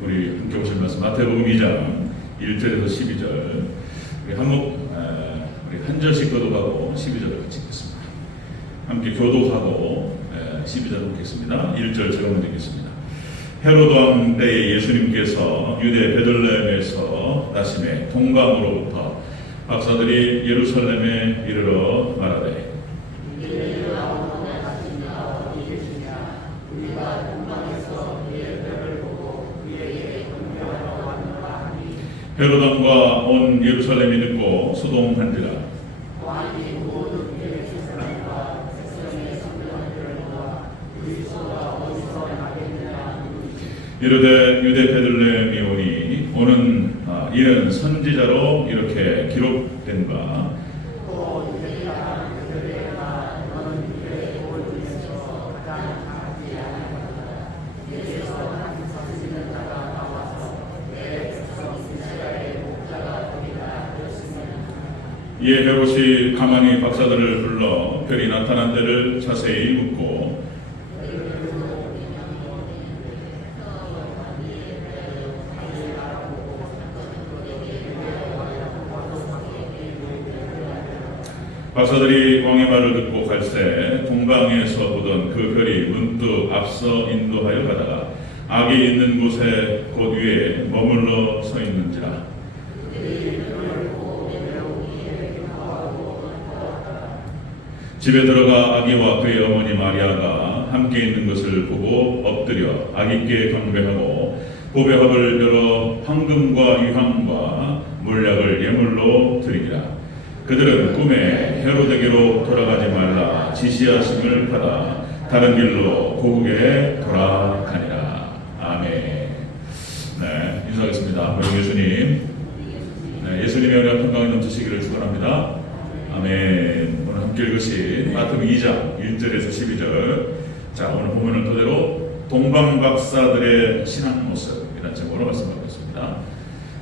우리 함께 보실 말씀 마태복음 2장 1절에서 12절 우리 한목 에, 우리 한 절씩 교독하고 12절을 같이 읽겠습니다. 함께 교독하고 에, 12절 읽겠습니다. 1절 제가 먼저 읽겠습니다. 헤로드 왕 때에 예수님께서 유대 베들레헴에서 나심에 동방으로부터 박사들이 예루살렘에 이르러 말하되 헤로드 왕과 온 예루살렘이 듣고 소동한지라. 이르되 유대 베들레헴이 오니 오는 아, 이는 선지자로 이렇게 기록된 바 헤롯이 가만히 박사들을 불러 별이 나타난 데를 자세히 묻고 박사들이 왕의 말을 듣고 갈새 동방에서 보던 그 별이 문득 앞서 인도하여 가다가 악이 있는 곳에 머물러 서 있는지라 집에 들어가 아기와 그의 어머니 마리아가 함께 있는 것을 보고 엎드려 아기께 경배하고 보배합을 열어 황금과 유황과 물약을 예물로 드리니라. 그들은 꿈에 헤로데게로 돌아가지 말라 지시하심을 받아 다른 길로 고국에 돌아가니라. 아멘. 네 인사하겠습니다. 예수님. 네, 예수님의 은혜와 평강이 넘치시기를 축원합니다. 아멘 읽으신 마태복음 2장 1절에서 12절 자 오늘 본문을 토대로 동방박사들의 신앙 모습이라는 제목으로 말씀하고 있습니다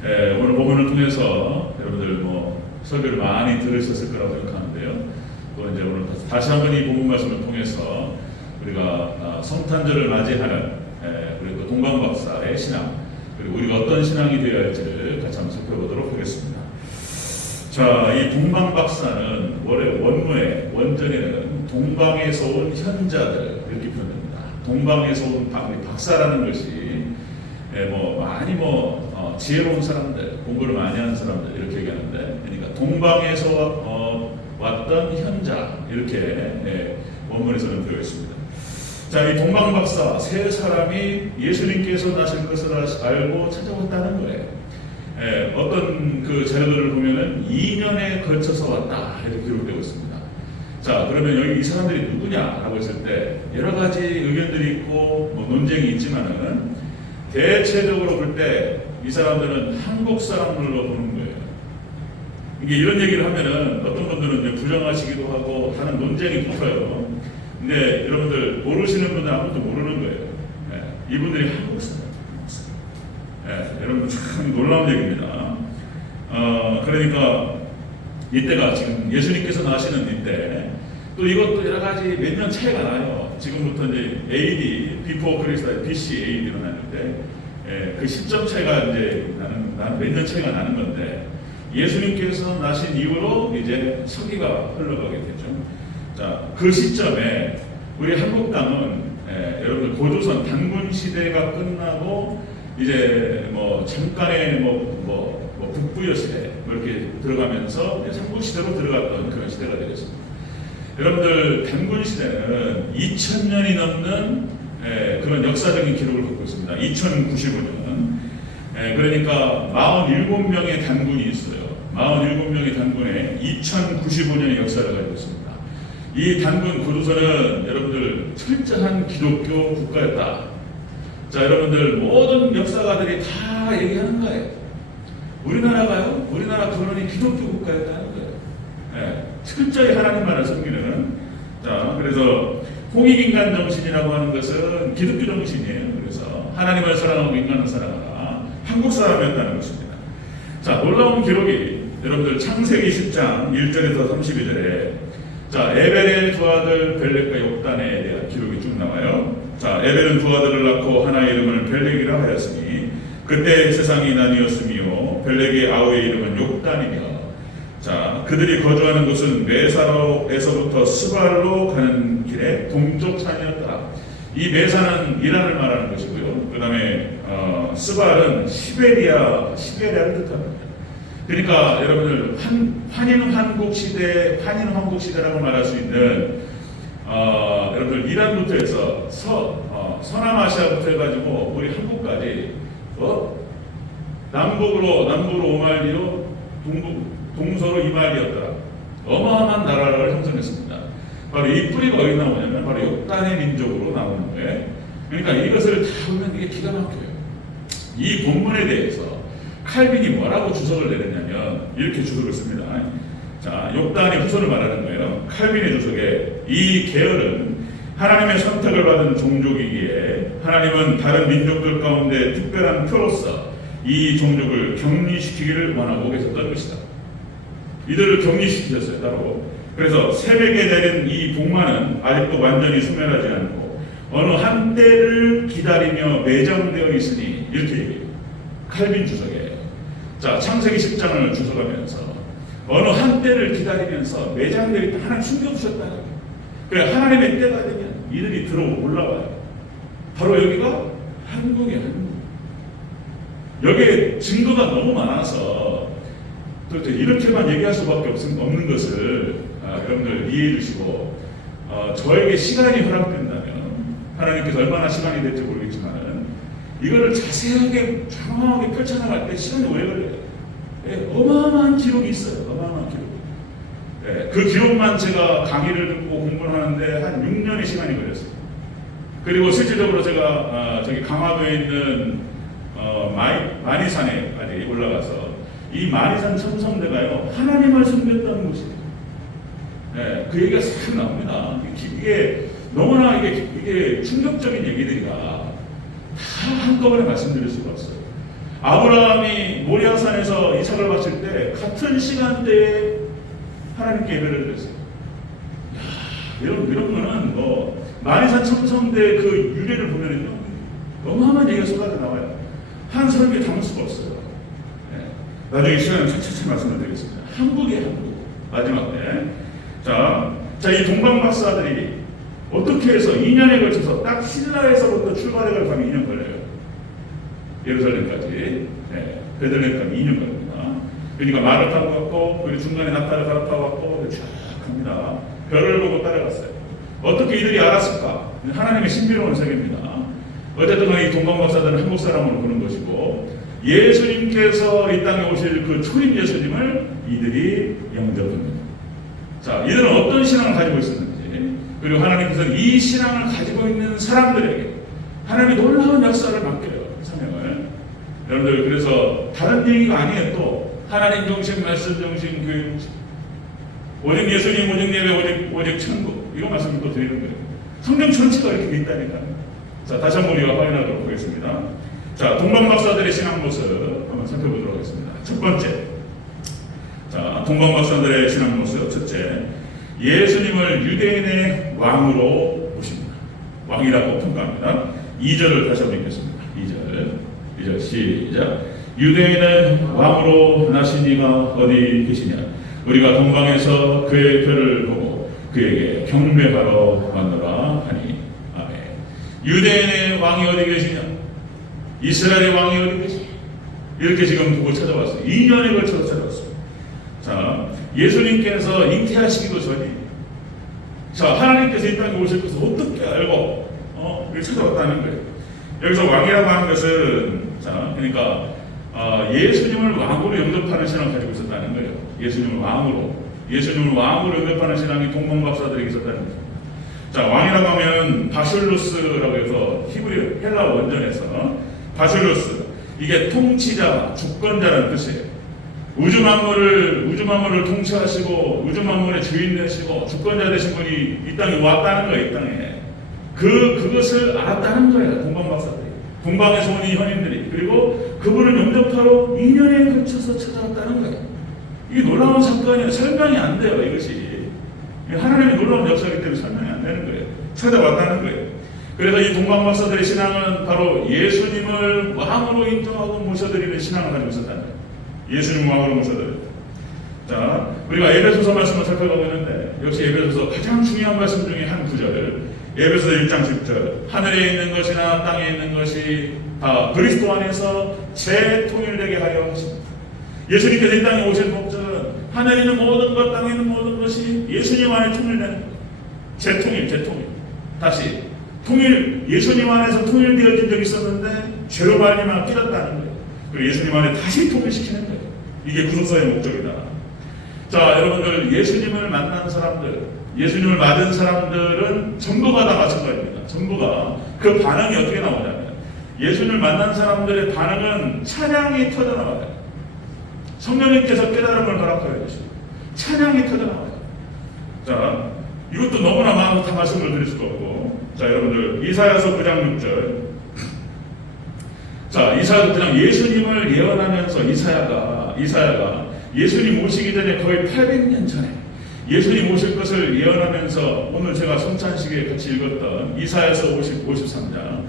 예, 오늘 본문을 통해서 여러분들 뭐 설교를 많이 들으셨을 거라고 생각하는데요. 또 이제 오늘 다시 한번 이 본문 말씀을 통해서 우리가 아, 성탄절을 맞이하는 예, 그리고 동방박사의 신앙 그리고 우리가 어떤 신앙이 되어야 할지를 같이 한번 살펴보도록 하겠습니다. 자, 이 동방 박사는 원래 원문의 원전에는 동방에서 온 현자들 이렇게 표현됩니다. 동방에서 온 박, 박사라는 것이 예, 뭐 많이 뭐 어, 지혜로운 사람들, 공부를 많이 하는 사람들 이렇게 얘기하는데, 그러니까 동방에서 어, 왔던 현자 이렇게 예, 원문에서는 되어 있습니다. 자, 이 동방 박사 세 사람이 예수님께서 나실 것을 알고 찾아왔다는 거예요. 예, 어떤 그 자료들을 보면은 2년에 걸쳐서 왔다 이렇게 기록되고 있습니다. 자, 그러면 여기 이 사람들이 누구냐라고 했을 때 여러 가지 의견들이 있고 뭐 논쟁이 있지만은 대체적으로 볼 때 이 사람들은 한국 사람들로 보는 거예요. 이게 이런 얘기를 하면은 어떤 분들은 이제 부정하시기도 하고 하는 논쟁이 붙어요. 근데 여러분들 모르시는 분은 아무것도 모르는 거예요. 예, 이분들이 한국 사람. 예, 여러분 참 놀라운 얘기입니다. 어, 그러니까 이때가 지금 예수님께서 나시는 이때 또 이것도 여러 가지 몇 년 차이가 나요. 지금부터 이제 AD, 비포 크리스타, BC AD로 나는데 예, 그 시점 차이가 이제 나는, 나는 몇 년 차이가 나는 건데 예수님께서 나신 이후로 이제 서기가 흘러가게 되죠. 자, 그 시점에 우리 한국 땅은 예, 여러분들 고조선 단군 시대가 끝나고 이제 뭐 잠깐의 뭐, 뭐, 뭐 북부여 시대 뭐 이렇게 들어가면서 삼국 시대로 들어갔던 그런 시대가 되겠습니다. 여러분들 단군 시대는 2000년이 넘는 예, 그런 역사적인 기록을 갖고 있습니다. 2095년. 예, 그러니까 47명의 단군이 있어요. 47명의 단군에 2095년의 역사를 가지고 있습니다. 이 단군 고조선은 여러분들 철저한 기독교 국가였다. 자, 여러분들 모든 역사가들이 다 얘기하는 거예요. 우리나라가요? 우리나라 근원이 기독교 국가였다는 거예요. 예, 철저히 하나님만을 섬기는. 자, 그래서 홍익인간 정신이라고 하는 것은 기독교 정신이에요. 그래서 하나님을 사랑하고 인간을 사랑하라. 한국 사람이었다는 것입니다. 자, 놀라운 기록이 여러분들 창세기 10장 1절에서 32절에 자, 에벨의 두 아들 벨렉과 욕단에 대한 기록이 쭉 나와요. 자, 에벨은 두 아들을 낳고 하나의 이름을 벨렉이라 하였으니 그때 세상이 나뉘었으며 벨렉의 아우의 이름은 욕단이며 자 그들이 거주하는 곳은 메사로에서부터 스발로 가는 길에 동쪽 산이었더라. 이 메사는 이란을 말하는 것이고요. 그 다음에 어, 스발은 시베리아 시베리아를 뜻합니다. 그러니까 여러분들 한, 한인 한국 시대 한인 한국 시대라고 말할 수 있는 어, 여러분들 이란부터 해서 서 어, 서남아시아부터 해가지고 우리 한국까지 어? 남북으로 남북으로 오만리로 동북 동서로 이만리였더라. 어마어마한 나라를 형성했습니다. 바로 이 뿌리가 어디 나오냐면 바로 욕단의 민족으로 나오는 거예요. 그러니까 이것을 다 보면 이게 기가 막혀요. 이 본문에 대해서 칼빈이 뭐라고 주석을 내렸냐면 이렇게 주석을 씁니다. 자, 욕단의 후손을 말하는 거예요. 칼빈의 주석에 이 계열은 하나님의 선택을 받은 종족이기에 하나님은 다른 민족들 가운데 특별한 표로서 이 종족을 격리시키기를 원하고 계셨던 것이다. 이들을 격리시키셨어요, 따로. 그래서 새벽에 내린 이 복만은 아직도 완전히 소멸하지 않고 어느 한때를 기다리며 매장되어 있으니 이렇게 얘기해요. 칼빈 주석이에요. 자, 창세기 10장을 주석하면서 어느 한때를 기다리면서 매장되어 있다 하나님 숨겨두셨다는 거예요. 그래 하나님의 때가 되면 이들이 들어 올라와요. 바로 여기가 한국이에요. 한국. 여기에 증거가 너무 많아서 또 이렇게만 얘기할 수밖에 없, 없는 것을 아, 여러분들 이해해 주시고 어, 저에게 시간이 허락된다면 하나님께서 얼마나 시간이 될지 모르겠지만 이거를 자세하게 장황하게 펼쳐나갈 때 시간이 오래 걸려요. 예, 어마어마한 기록이 있어요. 어마어마한 기록. 예, 그 기록만 제가 강의를 듣고 공부를 하는데 한 6년의 시간이 걸렸어요. 그리고 실질적으로 제가 아, 저기 강화도에 있는 어, 마이, 마니산에까지 올라가서 이 마니산 첨성대가요 하나님을 섬겼다는 곳이에요. 네, 그 얘기가 싹 나옵니다. 이게 너무나 이게, 이게 충격적인 얘기들이라 다 한꺼번에 말씀드릴 수가 없어요. 아브라함이 모리아산에서 이삭을 바칠 때 같은 시간대에 하나님께 예배를 드렸어요. 야, 이런 이런 거는 뭐 마니산 첨성대 그 유래를 보면은요 어마어마한 얘기가 쏟아져 나와요. 한 설교에 담을 수가 없어요. 네. 나중에 시간을 차차차 말씀을 드리겠습니다. 한국의 한국 마지막 때. 자, 자, 이 동방 박사들이 어떻게 해서 2년에 걸쳐서 딱 신라에서부터 출발해갈 밤이 2년 걸려요. 예루살렘까지. 네, 베들레헴까지 2년 걸립니다. 그러니까 말을 타고 갔고, 그리고 중간에 낙타를 갈아 타고 갔고, 쫙 갑니다. 별을 보고 따라갔어요. 어떻게 이들이 알았을까? 하나님의 신비로운 세계입니다. 어쨌든 이 동방 박사들은 한국 사람으로 보는 것이고, 예수님께서 이 땅에 오실 그 초림 예수님을 이들이 영접합니다. 자, 이들은 어떤 신앙을 가지고 있었는지, 그리고 하나님께서는 이 신앙을 가지고 있는 사람들에게 하나님의 놀라운 역사를 맡겨요, 사명을. 여러분들, 그래서 다른 얘기가 아니에요, 또. 하나님 정신, 말씀 정신, 교회 정신. 오직 예수님, 오직 예배, 오직, 오직 천국. 이런 말씀을 또 드리는 거예요. 성경 전체가 이렇게 돼 있다니까. 자, 다시 한번 우리가 확인하도록 하겠습니다. 자, 동방 박사들의 신앙 모습 한번 살펴보도록 하겠습니다. 첫 번째. 자, 동방 박사들의 신앙 모습 첫째. 예수님을 유대인의 왕으로 보십니다. 왕이라고 평가합니다. 2절을 다시 한번 읽겠습니다. 2절. 2절 시작. 유대인의 왕으로 나신 이가 어디 계시냐? 우리가 동방에서 그의 별을 보고 그에게 경배하러 왔노라 하니. 아멘. 유대인의 왕이 어디 계시냐? 이스라엘의 왕이 어디 계시냐? 이렇게 지금 보고 찾아왔어요. 2년에 걸쳐서 찾아왔어요. 자, 예수님께서 잉태하시기도 전에 자, 하나님께서 이 땅에 오실 것을 어떻게 알고 어, 찾아왔다는 거예요. 여기서 왕이라고 하는 것은 자, 그러니까 어, 예수님을 왕으로 영접하는 신앙을 가지고 있었다는 거예요. 예수님을 왕으로 예수님을 왕으로 영접하는 신앙이 동방박사들에게 있었다는 거죠. 자, 왕이라고 하면 바실루스라고 해서 히브리 헬라 원전에서 바실루스 이게 통치자, 주권자라는 뜻이에요. 우주 만물을 우주 만물을 통치하시고 우주 만물의 주인 되시고 주권자 되신 분이 이 땅에 왔다는 거예요, 이 땅에. 그 그것을 알았다는 거예요, 동방 박사들이. 동방에서 온 이 현인들이 그리고 그분을 영접하러 2년에 걸쳐서 찾아왔다는 거예요. 이게 놀라운 사건이에요. 설명이 안 돼요, 이것이. 하나님의 놀라운 역사이기 때문에 설명이 안 되는 거예요. 찾아왔다는 거예요. 그래서 이 동방박사들의 신앙은 바로 예수님을 왕으로 인정하고 모셔드리는 신앙을 가지고 있었다는 거예요. 예수님 왕으로 모셔드려요. 자, 우리가 에베소서 말씀을 살펴보고 있는데 역시 에베소서 가장 중요한 말씀 중에 한 구절 에베소서 1장 10절 하늘에 있는 것이나 땅에 있는 것이 다 그리스도 안에서 재통일되게 하려 하십니다. 예수님께서 이 땅에 오신 목적은 하늘에 있는 모든 것, 땅에 있는 모든 것이 예수님 안에 통일되는. 재통일, 재통일. 다시 통일, 예수님 안에서 통일되어진 적이 있었는데 죄로 말미암아 깨졌다는 거예요. 그리고 예수님 안에 다시 통일시키는 거예요. 이게 구속사의 목적이다. 자, 여러분들 예수님을 만난 사람들, 예수님을 맞은 사람들은 전부가 다 마찬가지입니다. 전부가 그 반응이 어떻게 나오냐면 예수님을 만난 사람들의 반응은 찬양이 터져 나와요. 성령님께서 깨달음을 허락하여 주시고 찬양이 터져 나와요. 자, 이것도 너무나 많아서 다 말씀을 드릴 수가 없고 자, 여러분들 이사야서 9장 6절 자, 이사야서 그냥 예수님을 예언하면서 이사야가 이사야가 예수님 오시기 전에 거의 800년 전에 예수님 오실 것을 예언하면서 오늘 제가 성찬식에 같이 읽었던 이사야서 50, 53장.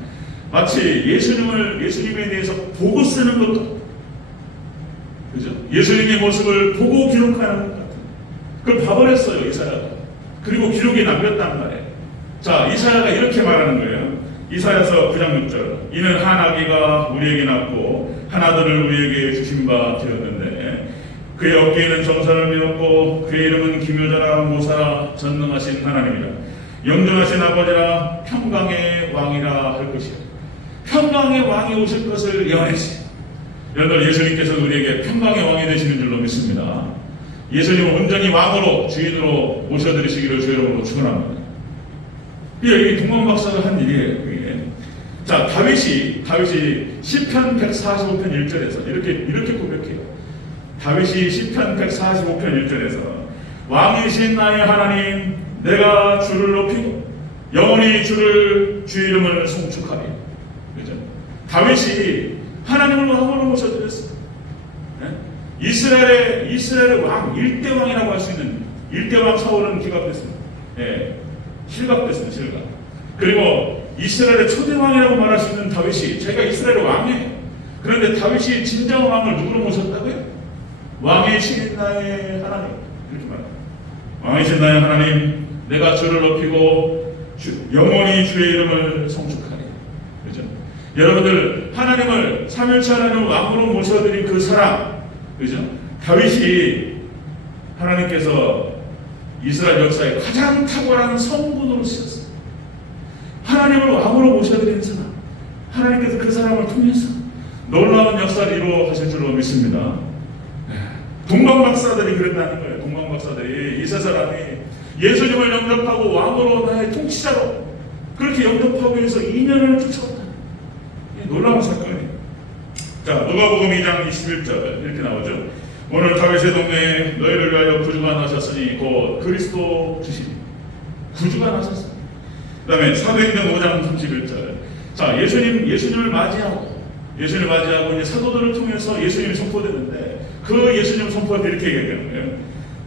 마치 예수님을 예수님에 대해서 보고 쓰는 것도 그죠? 예수님의 모습을 보고 기록하는 것 같은 그걸 봐버렸어요 이사야가. 그리고 기록에 남겼단 말이에요. 자 이사야가 이렇게 말하는 거예요. 이사야서 9장 6절. 이는 한 아기가 우리에게 낳고 한 아들을 우리에게 주신 바 되었는데 그의 어깨에는 정사를 메었고 그의 이름은 기묘자라 모사라 전능하신 하나님이라. 영존하신 아버지라 평강의 왕이라 할 것이요. 평강의 왕이 오실 것을 예언했어요. 여러분 예수님께서 우리에게 평강의 왕이 되시는 줄로 믿습니다. 예수님을 온전히 왕으로 주인으로 모셔드리시기를 주 이름으로 축원합니다. 이게 동방 박사가 한 일이에요 그게. 자 다윗이 다윗이 시편 145편 1절에서 이렇게 이렇게 고백해요 다윗이 시편 145편 1절에서 왕이신 나의 하나님 내가 주를 높이고 영원히 주를 주 이름을 송축하리 그죠? 다윗이 하나님을 왕으로 모셔드렸어요 네? 이스라엘의 이스라엘의 왕 일대 왕이라고 할 수 있는 일대 왕 사울은 기각됐습니다 예, 실각됐습니다 실각 그리고 이스라엘의 초대 왕이라고 말할 수 있는 다윗이 제가 이스라엘의 왕이에요 그런데 다윗이 진정 왕을 누구로 모셨다고요? 왕이신 나의 하나님 이렇게 말합니다. 왕이신 나의 하나님 내가 주를 높이고 주, 영원히 주의 이름을 성축하리. 그죠? 여러분들 하나님을 삼일째 하나님 왕으로 모셔드린 그 사람 그죠? 다윗이 하나님께서 이스라엘 역사에 가장 탁월한 성분으로 쓰셨어요. 하나님을 왕으로 모셔드린 사람 하나님께서 그 사람을 통해서 놀라운 역사를 이루어 가실 줄로 믿습니다. 동방 박사들이 그랬다는 거예요. 동방 박사들이 이세 사람이 예수님을 영접하고 왕으로 나의 통치자로 그렇게 영접하기 위해서 2년을 쫓아왔다. 놀라운 사건이에요. 자, 누가복음 2장 21절 이렇게 나오죠. 오늘 다윗의 동네에 너희를 위하여 구주가 나셨으니 곧 그리스도 주시니 구주가 나셨어요. 그다음에 사도행전 5장 31절. 자, 예수님 예수님을 맞이하고 예수님을 맞이하고 이제 사도들을 통해서 예수님이 선포되는데 그 예수님 선포할 때 이렇게 얘기하는 거예요.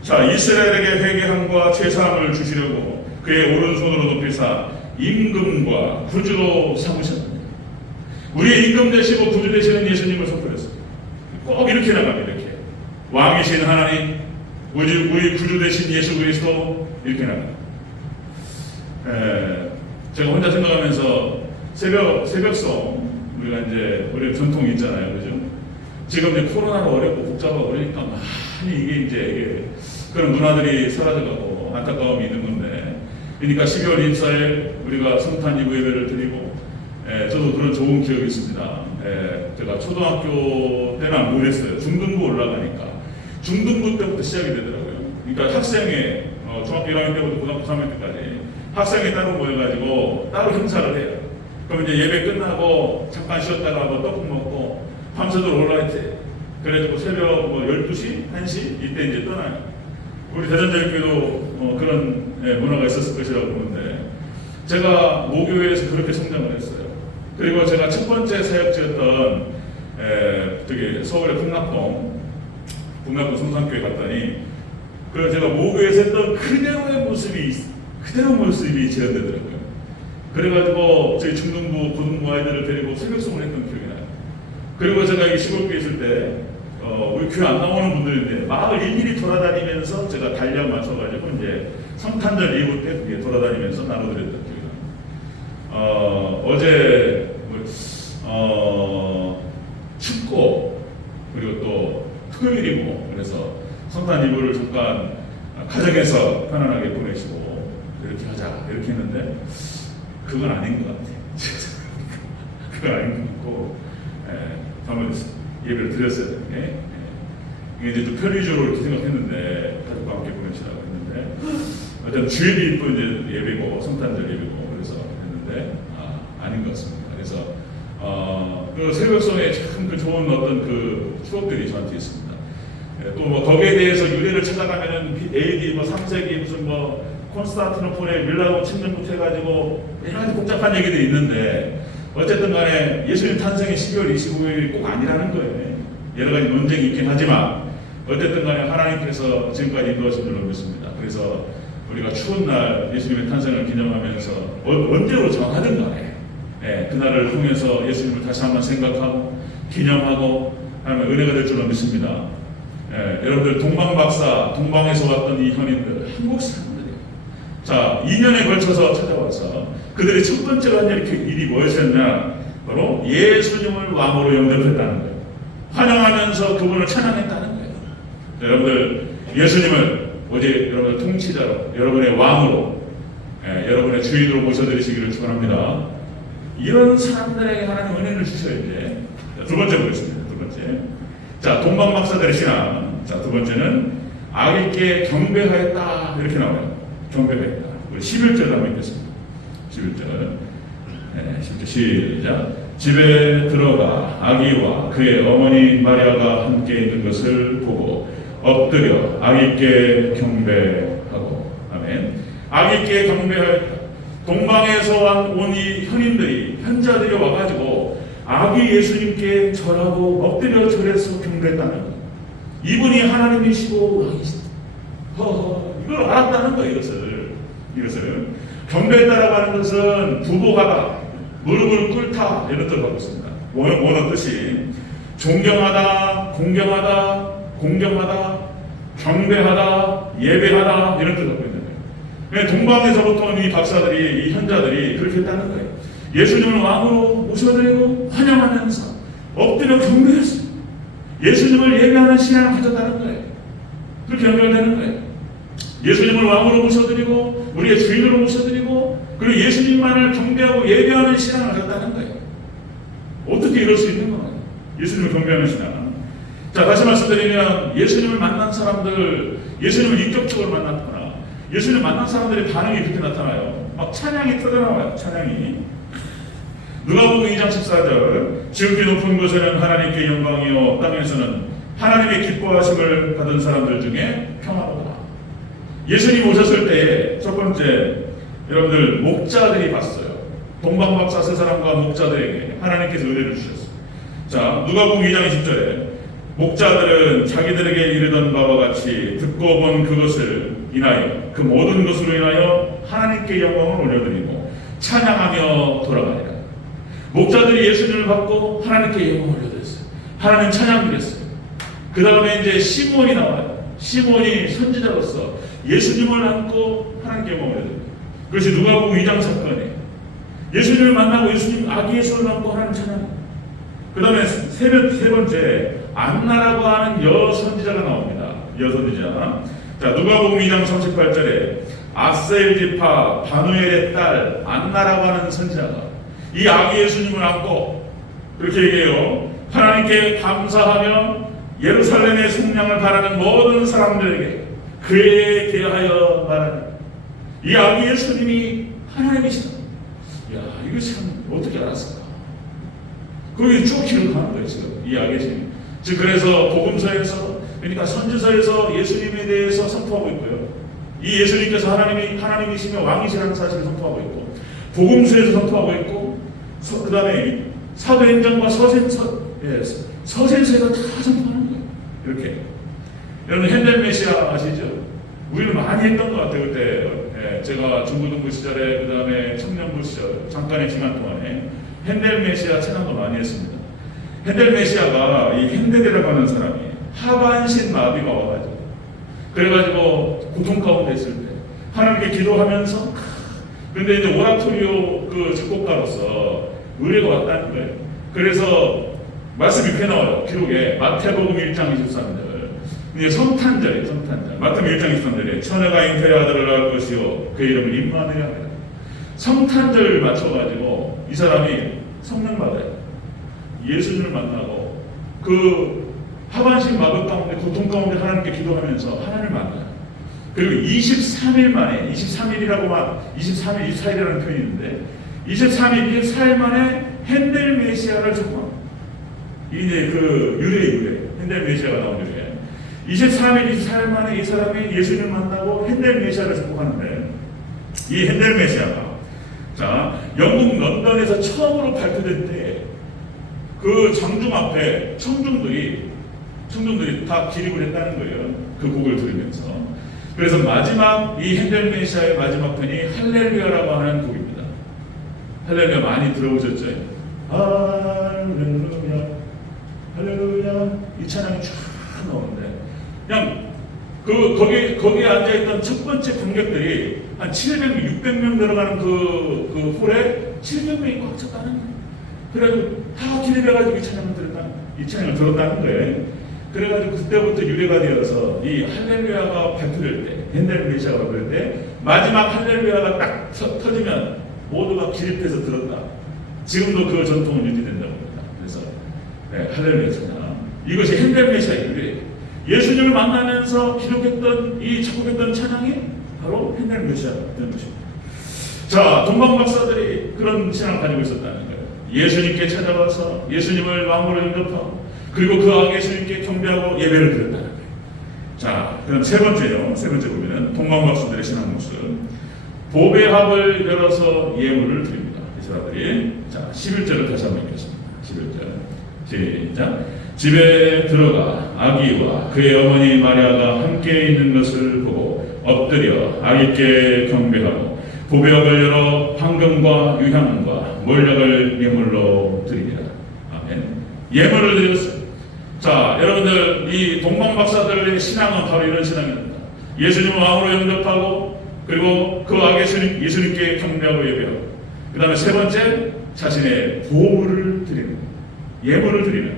자, 이스라엘에게 회개함과 죄사함을 주시려고 그의 오른손으로 높이사 임금과 구주로 삼으셨느니 우리의 임금 되시고 구주 되시는 예수님을 선포했어요. 꼭 이렇게 나갑니다. 이렇게 왕이신 하나님, 우리, 우리 구주 되신 예수 그리스도 이렇게 나갑니다. 에, 제가 혼자 생각하면서 새벽 새벽송 우리가 이제 우리 전통 있잖아요, 그죠? 지금 이제 코로나가 어렵고 복잡하고 그러니까 많이 이게 이제 이게 그런 문화들이 사라져가고 안타까움이 있는 건데 그러니까 12월 24일 우리가 성탄 이브 예배를 드리고 에, 저도 그런 좋은 기억이 있습니다. 에, 제가 초등학교 때는 안 모르겠어요. 중등부 올라가니까 중등부 때부터 시작이 되더라고요. 그러니까 학생회 어, 중학교 1학년 때부터 고등학교 3학년 때까지 학생회 따로 모여가지고 따로 행사를 해요. 그럼 이제 예배 끝나고 잠깐 쉬었다가 뭐 떡국 먹고 밤새도록 올라이트 그래가지고 새벽 뭐 12시, 1시 이때 이제 떠나요. 우리 대전자교회도 어, 그런 예, 문화가 있었을 것이라고 보는데 제가 모교회에서 그렇게 성장을 했어요. 그리고 제가 첫 번째 사역지였던 에, 저기 서울의 풍락동 풍락동 성산교회 갔더니 그 제가 모교에서 했던 그대로의 모습이 있- 그대로 모습이 재현되더라고요. 그래가지고 저희 중등부, 고등부 아이들을 데리고 새벽송을 했던 기억이. 그리고 제가 이 시골교회 있을 때, 어, 우리 교회 안 나오는 분들인데, 마을 일일이 돌아다니면서 제가 달력 맞춰가지고 이제 성탄절 이후 때 그게 돌아다니면서 나눠드렸던 기억이 나요. 어, 어제, 뭐, 어, 춥고, 그리고 또 토요일이고, 그래서 성탄 이브를 잠깐 가정에서 편안하게 보내시고, 이렇게 하자, 이렇게 했는데, 그건 아닌 것 같아요. 그건 아닌 것 같고, 예, 한번 예배를 되는 게, 예. 이게 이제 또 편의적으로 이렇게 생각했는데, 가족과 함께 보내시라고 했는데, 어쨌든 주일이 또 이제 예배고, 성탄절 예배고, 그래서 했는데, 아, 아닌 것 같습니다. 그래서, 어, 그 새벽송에 참 그 좋은 어떤 그 추억들이 저한테 있습니다. 예, 또뭐 거기에 대해서 유래를 찾아가면은 AD 뭐 3세기 무슨 뭐 콘스탄티노폴의 밀라노 침략부터 해가지고 여러 가지 복잡한 얘기들이 있는데 어쨌든 간에 예수님 탄생이 12월 25일이 꼭 아니라는 거예요. 여러 가지 논쟁이 있긴 하지만 어쨌든 간에 하나님께서 지금까지 인도하신 줄로 믿습니다. 그래서 우리가 추운 날 예수님의 탄생을 기념하면서 어- 언제로 정하든 간에 예, 그날을 통해서 예수님을 다시 한번 생각하고 기념하고 하나님의 은혜가 될 줄로 믿습니다. 예, 여러분들 동방박사, 동방에서 왔던 이 현인들 한국 사람들이에요. 자, 2년에 걸쳐서 찾아와서 그들이 첫 번째로 한 일이, 일이 무엇이었냐? 바로 예수님을 왕으로 영접했다는 거예요. 환영하면서 그분을 찬양했다는 거예요. 자, 여러분들 예수님을 오직 여러분의 통치자로, 여러분의 왕으로, 예, 여러분의 주인으로 모셔드리시기를 축원합니다. 이런 사람들에게 하나님 은혜를 주셔야지. 자, 두 번째 보겠습니다. 두 번째. 자, 동방박사들의 신앙. 자, 두 번째는 아기께 경배하였다. 이렇게 나와요. 경배하였다. 우리 11절 한번 읽겠습니다. 11절. 네, 11절 시작. 집에 들어가 아기와 그의 어머니 마리아가 함께 있는 것을 보고 엎드려 아기께 경배하고 아멘. 아기께 경배하였다. 동방에서 온이 현인들이 현자들이 와가지고 아기 예수님께 절하고 엎드려 절해서 경배했다는 거. 이분이 하나님이시고 왕이시다. 허허, 이걸 알았다는 거예요, 이것을. 이것을. 경배했다라고 하는 것은 부복하다, 무릎을 꿇다, 이런 뜻을 갖고 있습니다. 원어, 뜻이 존경하다, 공경하다, 공경하다, 경배하다, 예배하다, 이런 뜻을 갖고 있는 거예요. 그러니까 동방에서부터 온이 박사들이, 이 현자들이 그렇게 했다는 거예요. 예수님을 왕으로 모셔드리고 환영하면서 엎드려 경배했어요. 예수님을 예배하는 신앙을 가졌다는 거예요. 그렇게 연결되는 거예요. 예수님을 왕으로 모셔드리고 우리의 주인으로 모셔드리고 그리고 예수님만을 경배하고 예배하는 신앙을 가졌다는 거예요. 어떻게 이럴 수 있는 건가요? 예수님을 경배하는 신앙. 자 다시 말씀드리면 예수님을 만난 사람들, 예수님을 인격적으로 만났거나 예수님 만난 사람들의 반응이 그렇게 나타나요. 막 찬양이 터져나와요. 찬양이. 누가복음 2장 14절 지극히 높은 곳에는 하나님께 영광이요 땅에서는 하나님의 기뻐하심을 받은 사람들 중에 평화로다. 예수님 오셨을 때에 첫 번째 여러분들 목자들이 봤어요. 동방박사 세 사람과 목자들에게 하나님께서 은혜를 주셨어요. 자 누가복음 2장 20절에 목자들은 자기들에게 이르던 바와 같이 듣고 본 그것을 인하여 그 모든 것으로 인하여 하나님께 영광을 올려드리고 찬양하며 돌아가니라. 목자들이 예수님을 받고 하나님께 영광을 올려드렸어요. 하나님 찬양 드렸어요. 그 다음에 이제 시몬이 나와요. 시몬이 선지자로서 예수님을 안고 하나님께 올려드려요. 그것이 누가복음 2장 사건이에요. 예수님을 만나고 예수님 아기 예수를 안고 하나님 찬양. 그 다음에 세, 번- 세 번째 안나라고 하는 여선지자가 나옵니다. 여선지자. 자 누가복음 2장 38절에 아셀 지파 바누엘의 딸 안나라고 하는 선지자가 이 아기 예수님을 안고 그렇게 얘기해요. 하나님께 감사하며 예루살렘의 속량을 바라는 모든 사람들에게 그에 대하여 말하는 이 아기 예수님이 하나님이시다. 야, 이거 참 어떻게 알았을까? 거기 쭉 기록하는 거예요, 지금. 이 아기 예수님. 즉, 그래서 복음서에서, 그러니까 선지서에서 예수님에 대해서 선포하고 있고요. 이 예수님께서 하나님이, 하나님이시며 왕이시라는 사실을 선포하고 있고, 복음서에서 선포하고 있고, 그 다음에 사도행전과 서신 서, 예, 서신서에서 다 선포하는 거예요. 이렇게. 여러분, 핸델 메시아 아시죠? 우리는 많이 했던 것 같아요, 그때. 예, 제가 중고등부 시절에 그 다음에 청년부 시절 잠깐의 기간 동안에 핸델 메시아 찬양도 많이 했습니다. 핸델 메시아가 이 핸델이라고 하는 사람이 하반신 마비가 와가지고 그래가지고 고통 가운데 있을 때 하나님께 기도하면서 근데 이제 오라토리오 그 작곡가로서 의뢰가 왔다는 거예요. 그래서 말씀이 이렇게 나와요. 기록에 마태복음 1장 23절. 이제 성탄절이에요. 성탄절. 마태복음 1장 23절에 처녀가 잉태의 아들을 낳을 것이요 그 이름을 임마누엘 하리라. 성탄절 맞춰가지고 이 사람이 성령 받아요. 예수님을 만나고 그 하반신 마법 가운데 고통 가운데 하나님께 기도하면서 하나님을 만나요. 그리고 23일 만에 23일이라고만 23일 24일이라는 표현이 있는데 23일 24일 만에 핸델 메시아를 접합니다. 이제 그 유래 유래 핸델 메시아가 나온 유래 23일 24일 만에 이 사람이 예수님을 만나고 핸델 메시아를 접하는데 이 핸델 메시아가 자 영국 런던에서 처음으로 발표된 때 그 장중 앞에 청중들이 청중들이 다 기립을 했다는 거예요. 그 곡을 들으면서. 그래서 마지막 이 핸델 메시아의 마지막 편이 할렐루야라고 하는 곡입니다. 할렐루야 많이 들어보셨죠? 할렐루야 할렐루야 이 찬양이 쫙 나오는데 그냥 그 거기 거기에 앉아 있던 첫 번째 관객들이 한 700명, 600명 들어가는 그, 그 홀에 700명이 꽉 찼다는. 그래가지고 다 기립해가지고 이 찬양을 들었다, 이 찬양을 들었다는 거예요. 그래가지고 그때부터 유래가 되어서 이 할렐루야가 발표될 때, 핸델 메시아가 발표될 때 마지막 할렐루야가 딱 터, 터지면 모두가 기립해서 들었다. 지금도 그 전통은 유지된다고 합니다. 그래서 네, 할렐루야 찬양. 이것이 핸델 메시아의 유래예요. 예수님을 만나면서 기록했던 이 작곡했던 찬양이 바로 핸델 메시아가 되는 것입니다. 자, 동방 박사들이 그런 신앙을 가지고 있었다는 거예요. 예수님께 찾아와서 예수님을 왕으로 영접하고 그리고 그 예수님께 경배하고 예배를 드렸다는 거예요. 자, 그럼 세 번째요. 세 번째 보면은 동방 박사들의 신앙 모습. 보배합을 열어서 예물을 드립니다. 이 사람들이 자, 11절을 다시 한번 읽겠습니다. 11절. 시작. 집에 들어가 아기와 그의 어머니 마리아가 함께 있는 것을 보고 엎드려 아기께 경배하고 보배업을 열어 황금과 유향과 몰약을 예물로 드립니다. 아멘. 예물을 드렸어요. 자, 여러분들 이 동방 박사들의 신앙은 바로 이런 신앙입니다. 예수님을 왕으로 영접하고 그리고 그 아기 예수님, 예수님께 경배하고 예배하고 그 다음에 세 번째 자신의 보물을 드리는 예물을 드리는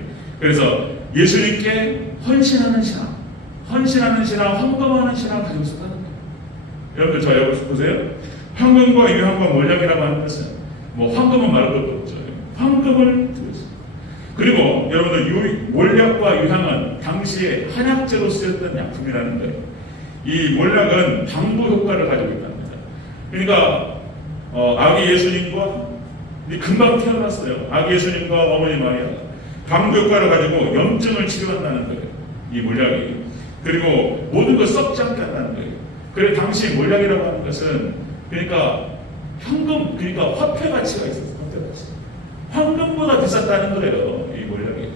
그래서 예수님께 헌신하는 신앙 헌신하는 신앙, 헌금하는 신앙을 가지고 있었다는 거예요. 여러분들 저 여기 보세요. 황금과 유황과 몰약이라고 하는 것은 뭐 황금은 말할 것도 없죠. 황금을 드렸어요. 그리고 여러분들 유, 몰약과 유향은 당시에 한약재로 쓰였던 약품이라는 거예요. 이 몰약은 방부 효과를 가지고 있답니다. 그러니까 어, 아기 예수님과 금방 태어났어요. 아기 예수님과 어머니 마리아 방부 효과를 가지고 염증을 치료한다는 거예요. 이 몰약이 그리고 모든 걸 썩지 않게 한다는 거예요. 그래 당시 몰약이라고 하는 것은 그러니까 현금 그러니까 화폐 가치가 있었어요. 화폐 가치. 황금보다 비쌌다는 거예요. 이 몰약이.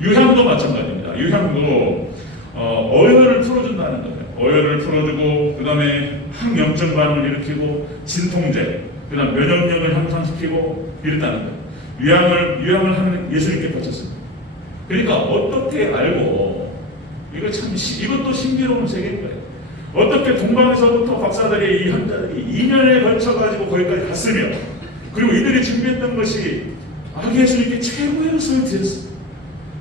유향도 마찬가지입니다. 유향도 어, 어혈을 풀어준다는 거예요. 어혈을 풀어주고 그 다음에 항염증 반응을 일으키고 진통제, 그 다음 면역력을 향상시키고 이랬다는 거예요. 유향을 유향을 하는 예수님께 바쳤습니다. 그러니까 어떻게 알고 이거 참 시- 이것도 신비로운 세계인 거예요. 어떻게 동방에서부터 박사들이 이 환자들이 2년에 걸쳐 가지고 거기까지 갔으며 그리고 이들이 준비했던 것이 아기 예수님께 최고의 것을 드렸어.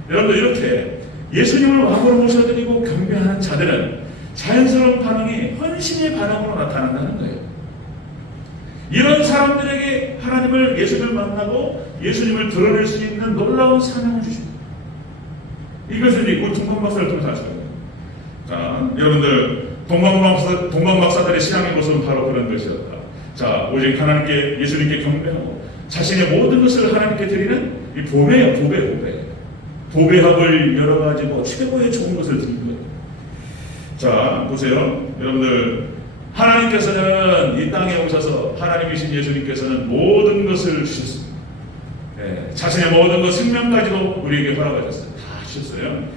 여러분들 이렇게 예수님을 왕으로 모셔드리고 경배하는 자들은 자연스러운 반응이 헌신의 반응으로 나타난다는 거예요. 이런 사람들에게 하나님을 예수를 만나고 예수님을 드러낼 수 있는 놀라운 사명을 주십니다. 이것을 우리 동방박사를 통해서 아시거예요 자, 여러분들 동방박사 동방박사들의 신앙의 모습은 바로 그런 것이었다. 자, 오직 하나님께 예수님께 경배하고 자신의 모든 것을 하나님께 드리는 이 보배예요, 보배, 보배. 보배합을 열어가지고 최고의 좋은 것을 드린 거예요. 자, 보세요. 여러분들, 하나님께서는 이 땅에 오셔서 하나님이신 예수님께서는 모든 것을 주셨습니다. 예, 자신의 모든 것, 생명까지도 우리에게 허락하셨어요. 다 주셨어요.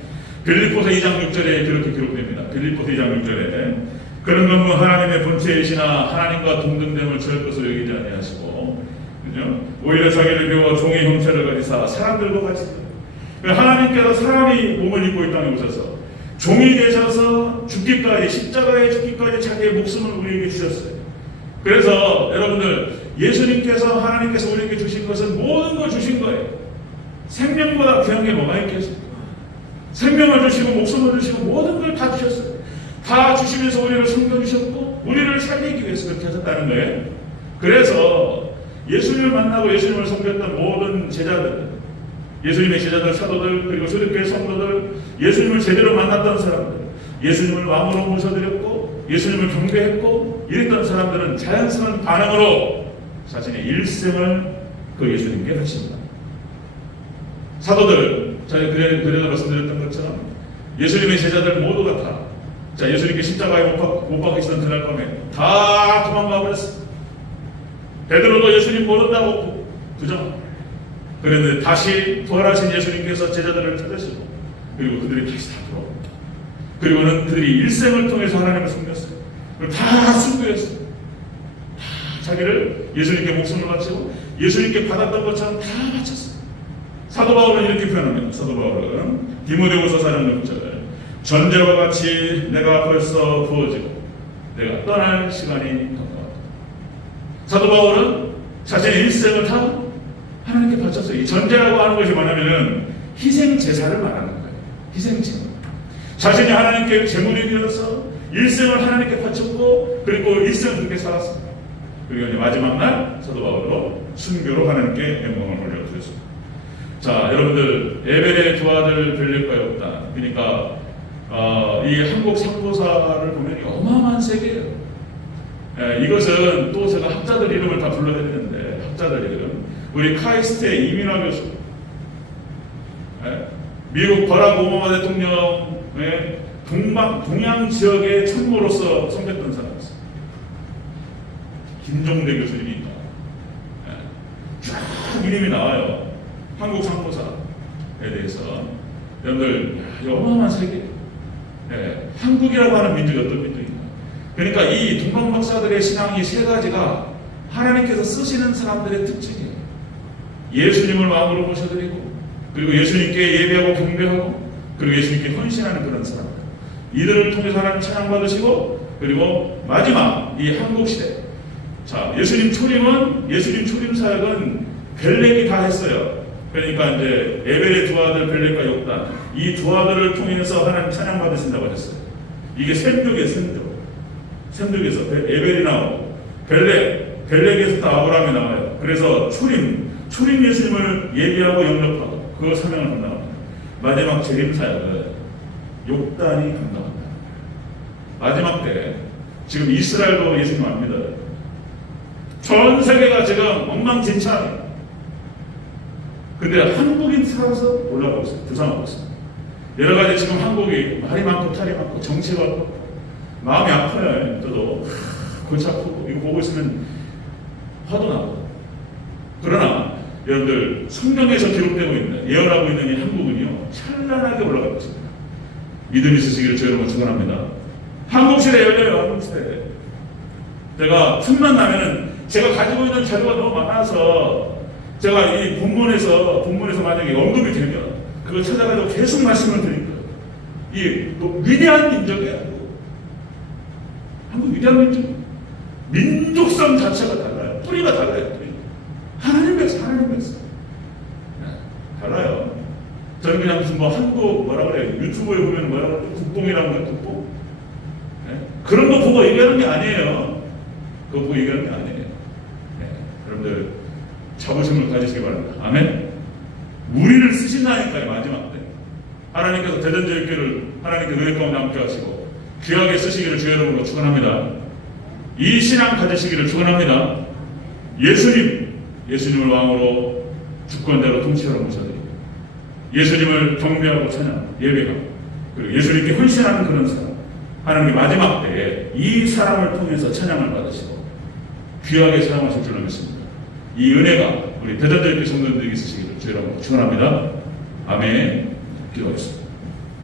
빌립보서 2장 6절에 그렇게 기록됩니다. 빌립보서 2장 6절에 그런 것은 하나님의 본체이시나 하나님과 동등됨을 줄 것으로 여기지 아니하시고 그죠? 오히려 자기를 배워 종의 형체를 가지사 사람들과 같이 하나님께서 사람이 몸을 입고 이 땅에 오셔서 종이 되셔서 죽기까지 십자가에 죽기까지 자기의 목숨을 우리에게 주셨어요. 그래서 여러분들 예수님께서 하나님께서 우리에게 주신 것은 모든 걸 주신 거예요. 생명보다 귀한 게 뭐가 있겠습니까? 생명을 주시고 목숨을 주시고 모든 걸 다 주셨어요. 다 주시면서 우리를 섬겨주셨고 우리를 살리기 위해서 그렇게 하셨다는 거예요. 그래서 예수님을 만나고 예수님을 섬겼던 모든 제자들, 예수님의 제자들, 사도들, 그리고 초대교회 성도들, 예수님을 제대로 만났던 사람들, 예수님을 왕으로 모셔드렸고 예수님을 경배했고 이랬던 사람들은 자연스러운 반응으로 자신의 일생을 그 예수님께 바칩니다. 사도들, 저희 그래, 그래도 말씀드렸던 예수님의 제자들 모두가 다, 자, 예수님께 십자가에 못, 박- 못 박히시던 그날 밤에 다 도망가 버렸어요. 베드로도 예수님 모른다고 부정. 그랬는데 다시 부활하신 예수님께서 제자들을 찾으시고, 그리고 그들이 다시 다 돌아옵니다. 그리고는 그들이 일생을 통해서 하나님을 섬겼어요. 다 순교했어요. 다 자기를 예수님께 목숨을 바치고 예수님께 받았던 것처럼 다 바쳤어요. 사도 바울은 이렇게 표현합니다. 사도 바울은 디모데후서 4장 6절 전제와 같이 내가 벌써 부어지고 내가 떠날 시간이 가까웠다. 사도 바울은 자신의 일생을 다 하나님께 바쳤어요. 이 전제라고 하는 것이 뭐냐면은 희생 제사를 말하는 거예요. 희생 제사. 자신이 하나님께 제물이 되어서 일생을 하나님께 바쳤고 그리고 일생을 그렇게 살았습니다. 그리고 이제 마지막 날 사도 바울로 순교로 하나님께 영광을 올려드렸습니다. 자, 여러분들 에벨의 두 아들 별일과 없다. 그러니까 어, 이 한국 상고사를 보면 어마어마한 세계예요. 예, 이것은 또 제가 학자들 이름을 다 불러드리는데 학자들 이름 우리 카이스트의 이민화 교수, 예, 미국 버락 오바마 대통령의 동방 동양 지역의 참모로서 섬겼던 사람이었어요. 김종대 교수님이. 예, 쫙 이름이 나와요. 한국 상고사에 대해서 여러분들 어마어마한 세계. 예, 한국이라고 하는 민족이 어떤 민족인가? 그러니까 이 동방 박사들의 신앙이 세 가지가 하나님께서 쓰시는 사람들의 특징이에요. 예수님을 마음으로 모셔드리고 그리고 예수님께 예배하고 경배하고 그리고 예수님께 헌신하는 그런 사람들. 이들을 통해서 하나님 찬양 받으시고 그리고 마지막 이 한국 시대. 자 예수님 초림은 예수님 초림 사역은 벨렉이 다 했어요. 그러니까 이제 에벨의 두 아들 벨렉과 욕단 이 두 아들을 통해서 하나님 찬양 받으신다고 하셨어요. 이게 샘족이에요, 샘족. 샘족에서 에벨이 나오고 벨렉, 벨렉에서 또 아브라함이 나와요. 그래서 초림, 초림 예수님을 예비하고 영접하고 그 사명을 감당합니다. 마지막 재림 사역은 욕단이 감당합니다. 마지막 때 지금 이스라엘도 예수님 압니다. 전 세계가 지금 엉망진창. 근데 한국인 살아서 올라가고 있어요. 부상하고 있어요. 여러 가지 지금 한국이 말이 많고 탈이 많고 정치가 마음이 아파요. 저도 골치 아프고 이거 보고 있으면 화도 나고. 그러나 여러분들 성경에서 기록되고 있는 예언하고 있는 이 한국은요 찬란하게 올라가고 있습니다. 믿음 있으시기를 저 여러분 축원합니다. 한국 시대 열려요. 한국 시대. 제가 틈만 나면은 제가 가지고 있는 자료가 너무 많아서 제가 이 본문에서 본문에서 만약에 언급이 되면 그걸 찾아가지고 계속 말씀을 드릴 거예요. 이뭐 위대한 민족이에요. 한국. 위대한 민족. 민족성 자체가 달라요. 뿌리가 달라요. 뿌리. 하나님 백성, 하나님 백성. 네, 달라요. 저는 그냥 무슨 뭐 한국 뭐라 그래요? 유튜브에 보면 뭐라 그래요? 국뽕이라는 거예요, 국뽕. 네? 그런 거 보고 얘기하는 게 아니에요. 그거 보고 얘기하는 게 아니에요. 네, 여러분들 자부심을 가지시기 바랍니다. 아멘. 우리를 쓰신다니까요 마지막 때. 하나님께서 대전제일교를 하나님께 은혜 가운데 함께 하시고 귀하게 쓰시기를 주 여러분과 축원합니다. 이 신앙 가지시기를 축원합니다. 예수님, 예수님을 왕으로 주권자로 통치하러 모셔드리고 예수님을 경배하고 찬양, 예배하고 그리고 예수님께 헌신하는 그런 사람 하나님이 마지막 때에 이 사람을 통해서 찬양을 받으시고 귀하게 사용하실 줄 믿습니다. 이 은혜가 우리 대전제일교 성도들에게 있으시기를 주여라고 축원합니다. 아멘. 기도하겠습니다.